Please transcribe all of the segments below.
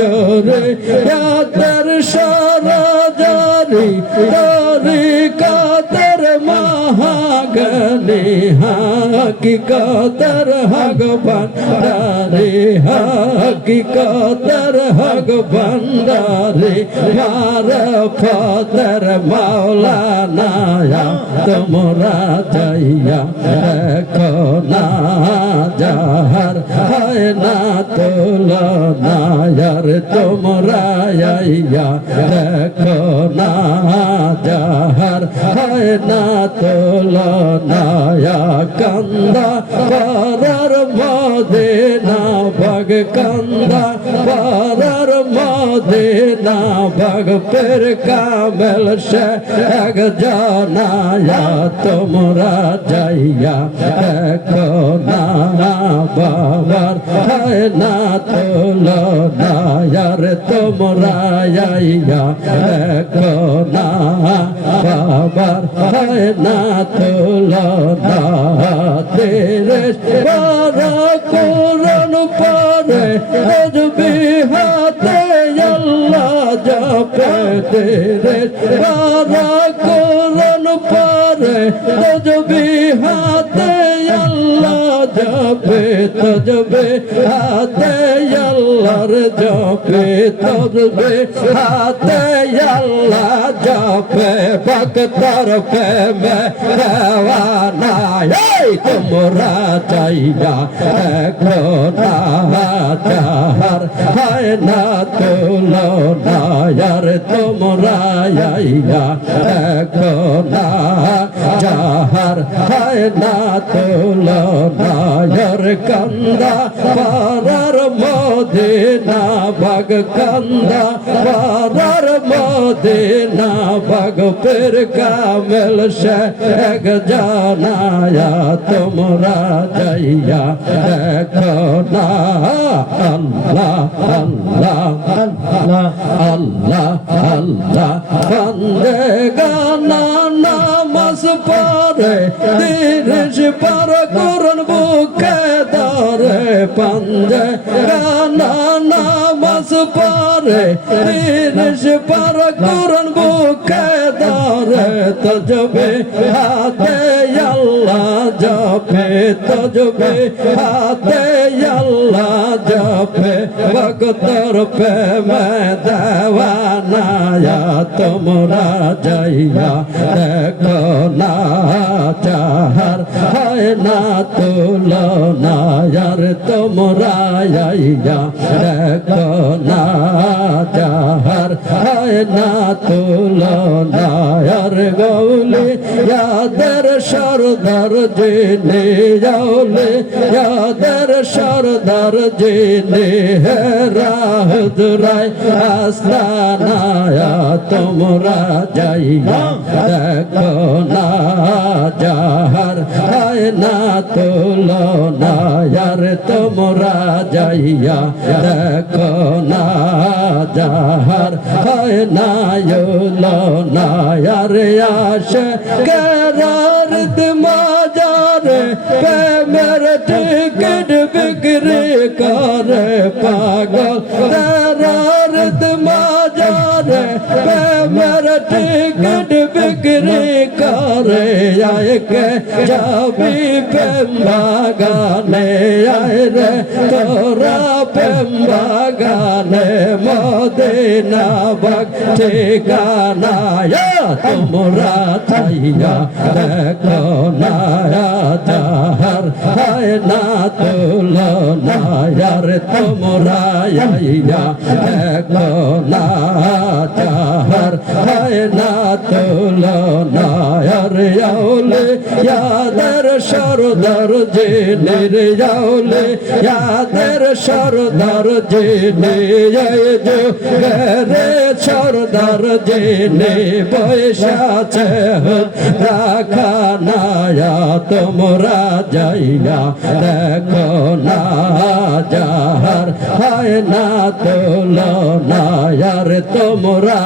সরে ইয়াদের সরজারি তরিকাতের মহাগণে হাকিকতের ভগবান রে হাকিকতের ভগবান রে মারফতের মাওলানা তোমরা যাইয়া দেখো না যাহার হয় না তুলনা তোমরা যাইয়া দেখো না যাহার হয় না তুলনা কান্দা পারার মদিনা বাগ কান্দা পারার মদিনা বাগ পের কামেল সে এক জানায়া তোমরা যাইয়া দেখো না বাবার হয় না তুলনা তোমরা যাইয়া দেখো না বাবার হয় না তুলনা তেরে বারা কোরআন পড়ে তসবি হাতে আল্লাহ জপে তেরে বারা কোরআন পড়ে তসবি হাতে আল্লাহ জপে তসবি হাতে আল্লাহর জপে তসবি হাতে আল্লাহ জপে ভক্তর প্রেমে দেওয়ানা তোমরা যাইয়া দেখো না যাহার হয় না তুলনা তোমরা যাইয়া দেখো না যাহার হয় না তুলনা কান্দা পারার মদিনা বাগ কান্দা পারার মদিনা বাগ পের কামেল সে এক জানায়া তোমরা যাইয়া দেখো না আল্লাহ আল্লাহ আল্লাহ আল্লাহ আল্লাহ বন্দে গানা নামাজ পড়ে তিরিশ পার করুন বুকে ধরে বন্দে গানা নামাজ পড়ে তিরিশ পার করুন বুকে ধরে তজবে হাতে আল্লাহ জপে তজবে হাতে আল্লাহ জপে ভক্তর প্রেমে দেওয়ানা তোমরা যাইয়া দেখো না যাহার হয় না তুলনা তোমরা যাইয়া দেখো না যাহার হয় না তুলনা গৌলি ইয়াদের সরদার জেনে যাওলে ইয়াদের সরদার জেনে রাহ দুরাই আস্তানা তোমরা যাইয়া দেখো না যাহার হয় না তুলনা তোমরা যাইয়া দেখো না যাহার হয় না তুলনা আশে करार माजार मेरे टिकट बिक्री कर पागल करार माजार मेरे टिकट बिक्री कर आए के जाबी पेम्बा गाने आए रे तोरा पेम्बा गाने मदीना बाग ठिकाना তোমরা চাইয়া দেখো না যাহার হয় না তুলনা তোমরা আইয়া দেখো না যাহার হয় না তুলনা আউলে ইয়াদের সরদার জিনের আউলে ইয়াদের সরদার জিনে রে সরদার জিনে বৈশাছে রাখা না তোমরা যাইয়া দেখো না যাহার হয় না তুলনা তোমরা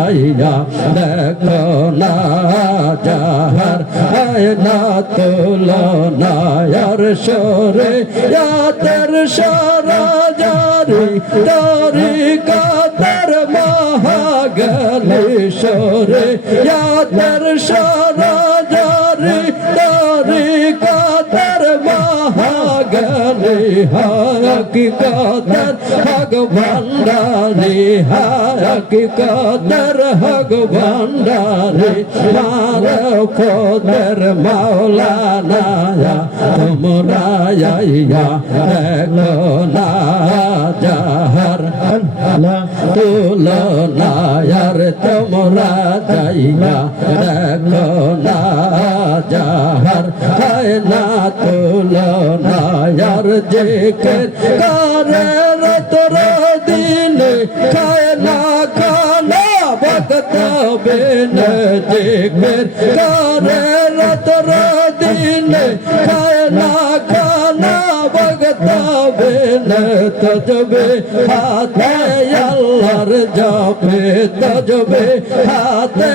আইয়া দেখো না যাহার হয় না তুলনা সরে ইয়াদের সরা জারি তারিক হকিকতের হক ভান্ডারি হকিকতের হক ভান্ডারি মারফতের মাওলানা তোমরা আইয়া দেখো না যাহার তুলনা আর তোমরা যাইয়া দেখো না যাহার হয় না তুলনা আর জিকির করে রাতর দিন খায় না খানা ভক্ত বিন জিকির করে রাতর দিন খায় না খানা ভক্ত বিন তজবে হাতে আল্লাহর জপে তজবে হাতে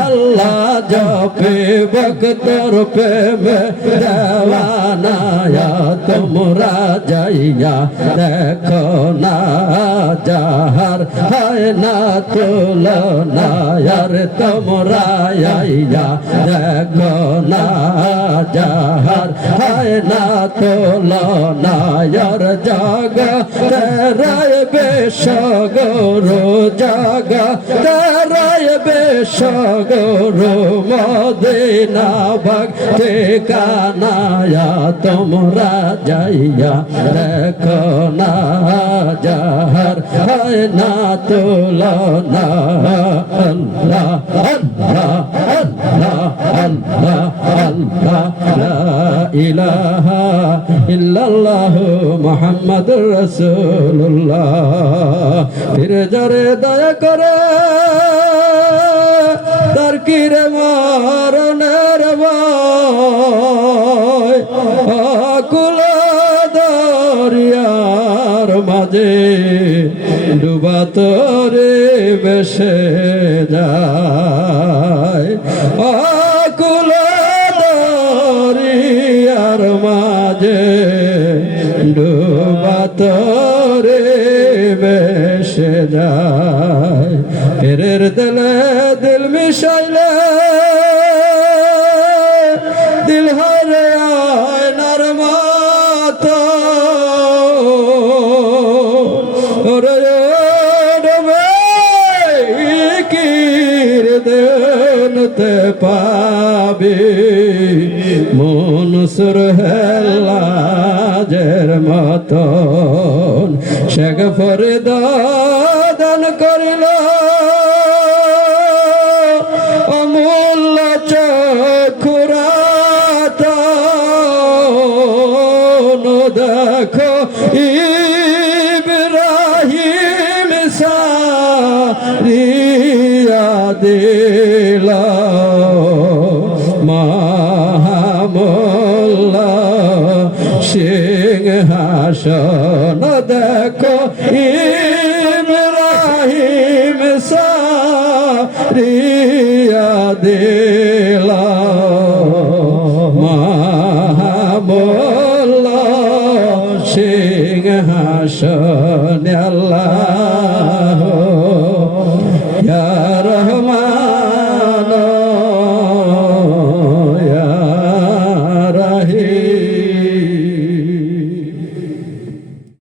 আল্লাহ জপে ভক্তর প্রেমে দেওয়ানা তোমরা যাইয়া দেখো না যাহার হয় না তুলনা আর তোমরা আইয়া দেখো না যাহার হয় না তুলনা আর জাগ তেরায় বেশগরু জাগ তেরায় বেশগরু মদিনা বাগ ঠিকানা তোমরা যাইয়া দেখো না যাহার হয় না তুলনা আল্লাহ আল্লাহ আল্লাহ আল্লাহ আল্লাহ লা ইলাহা ইল্লাল্লাহু মুহাম্মাদুর রাসূলুল্লাহ ফিরে যারে দয়া করে তার কিরে মরণের ভয় আকুল দরিয়ার মাঝে ডুবা তোরে বেশে যায় আকুল দরিয়ার মাঝে ডুবা তোরে বেশে যায় ফেরের দিলে দিল মিশাইলে দিল হরে আয়নার মতো কিরদনতে পাবি মনসুর হেলাজের মতন শেখ ফরিদ দান করিল অমূল্য চক্ষুরাত দেখো ইব্রাহিম সারিয়া দিল মাহমুল্লা সিংহাসন দেখো ইব্রাহিম সারিয়া দিল মাহমুল্লা সিংহাসন আল্লাহ ইয়া রহমান